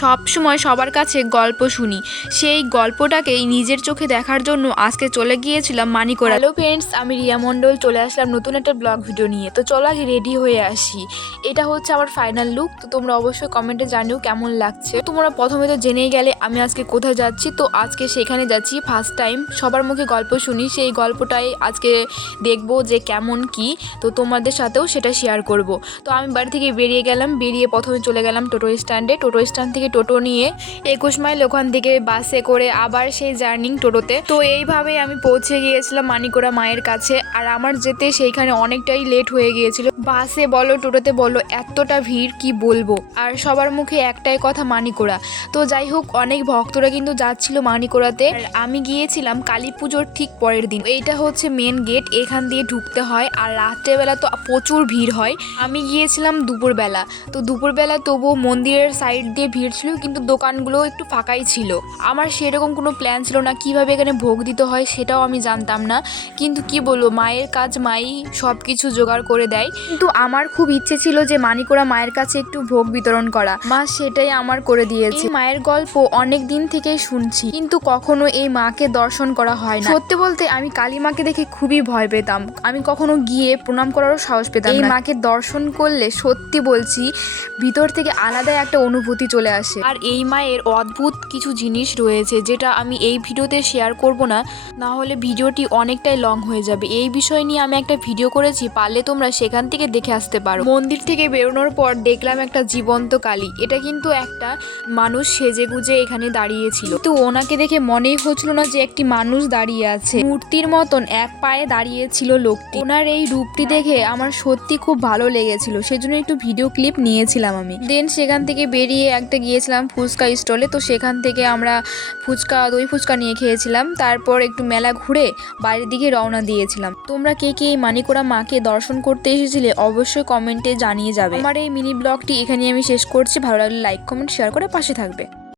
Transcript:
সব সময় সবার কাছে গল্প শুনি, সেই গল্পটাকেই নিজের চোখে দেখার জন্য আজকে চলে গিয়েছিলাম মানিকোড়া। হ্যালো ফ্রেন্ডস, আমি রিয়া মণ্ডল চলে আসলাম নতুন একটা ব্লগ ভিডিও নিয়ে। তো চলো আগে রেডি হয়ে আসি। এটা হচ্ছে আমার ফাইনাল লুক। তো তোমরা অবশ্যই কমেন্টে জানিও কেমন লাগছে। তোমরা প্রথমে তো জেনেই গেলে আমি আজকে কোথায় যাচ্ছি। তো আজকে সেখানে যাচ্ছি ফার্স্ট টাইম। সবার মুখে গল্প শুনি, সেই গল্পটাই আজকে দেখবো যে কেমন কি। তো তোমাদের সাথেও সেটা শেয়ার করব। তো আমি বাড়ি থেকে বেরিয়ে গেলাম, বেরিয়ে প্রথমে চলে গেলাম টোটো স্ট্যান্ডে। টোটো স্ট্যান্ড থেকে টোটো নিয়ে 21 মাইল ওখান থেকে বাসে করে আবার সেই জার্নি টোটোতে। তো এইভাবেই আমি পৌঁছে গিয়েছিলাম মানিকোড়া মায়ের কাছে। আর আমার যেতে সেইখানে অনেকটাই লেট হয়ে গিয়েছিল। বাসে বলো টোটোতে বলো এতটা ভিড় কি বলবো। আর সবার মুখে একটাই কথা মানিকোড়া। তো যাই হোক, অনেক ভক্তরা কিন্তু যাচ্ছিল মানিকোড়াতে। আর আমি গিয়েছিলাম কালী পুজোর ঠিক পরের দিন। এইটা হচ্ছে মেন গেট, এখান দিয়ে ঢুকতে হয়। আর রাত্রেবেলা তো প্রচুর ভিড় হয়। আমি গিয়েছিলাম দুপুরবেলা। তো দুপুরবেলা তবুও মন্দিরের সাইড দিয়ে ভিড় ছিল, কিন্তু দোকানগুলো একটু ফাঁকাই ছিল। আমার সেরকম কোনো প্ল্যান ছিল না কিভাবে এখানে ভোগ দিতে হয়, সেটাও আমি জানতাম না। কিন্তু কি বলবো, মায়ের কাজ মাই সব কিছু জোগাড় করে দেয়। কিন্তু আমার খুব ইচ্ছে ছিল যে মানিকোড়া মায়ের কাছে একটু ভোগ বিতরণ করা। মা সেটাই আমার করে দিয়েছে। এই মায়ের গল্প অনেক দিন থেকেই শুনছি, কিন্তু কখনো এই মাকে দর্শন করা হয় না। সত্যি বলতে আমি কালী মাকে দেখে খুবই ভয় পেতাম। আমি কখনো গিয়ে প্রণাম করারও সাহস পেতাম না। এই মাকে দর্শন করলে সত্যি বলছি ভিতর থেকে আলাদা একটা অনুভূতি চলে আসে। আর এই মায়ের অদ্ভুত কিছু জিনিস রয়েছে যেটা আমি এই ভিডিওতে শেয়ার করব না, না হলে ভিডিওটি অনেকটাই লং হয়ে যাবে। এই বিষয় নিয়ে আমি একটা ভিডিও করেছি, পারলে তোমরা সেখান থেকে দেখে আসতে পারো। মন্দির থেকে বেরোনোর পর দেখলাম একটা জীবন্ত কালী। এটা কিন্তু একটা মানুষ সেজে গুজে এখানে দাঁড়িয়েছিল, তো ওনাকে দেখে মনেই হচ্ছিল না যে একটি মানুষ দাঁড়িয়ে আছে। মূর্তির মতন এক পায়ে দাঁড়িয়েছিল লোকটি। ওনার এই রূপটি দেখে আমার সত্যি খুব ভালো লেগেছিল, সেজন্য একটু ভিডিও ক্লিপ নিয়েছিলাম আমি। দেন সেখান থেকে বেরিয়ে একটা গিয়েছিলাম ফুচকা স্টলে। তো সেখান থেকে আমরা দই ফুচকা নিয়ে খেয়েছিলাম। তারপর একটু মেলা ঘুরে বাড়ির দিকে রওনা দিয়েছিলাম। তোমরা কে কে এই মানিকোড়া মাকে দর্শন করতে এসেছিলে অবশ্যই কমেন্টে জানিয়ে যাবে। আমার এই মিনি ব্লগটি এখানে আমি শেষ করছি। ভালো লাগলে লাইক কমেন্ট শেয়ার করে পাশে থাকবে।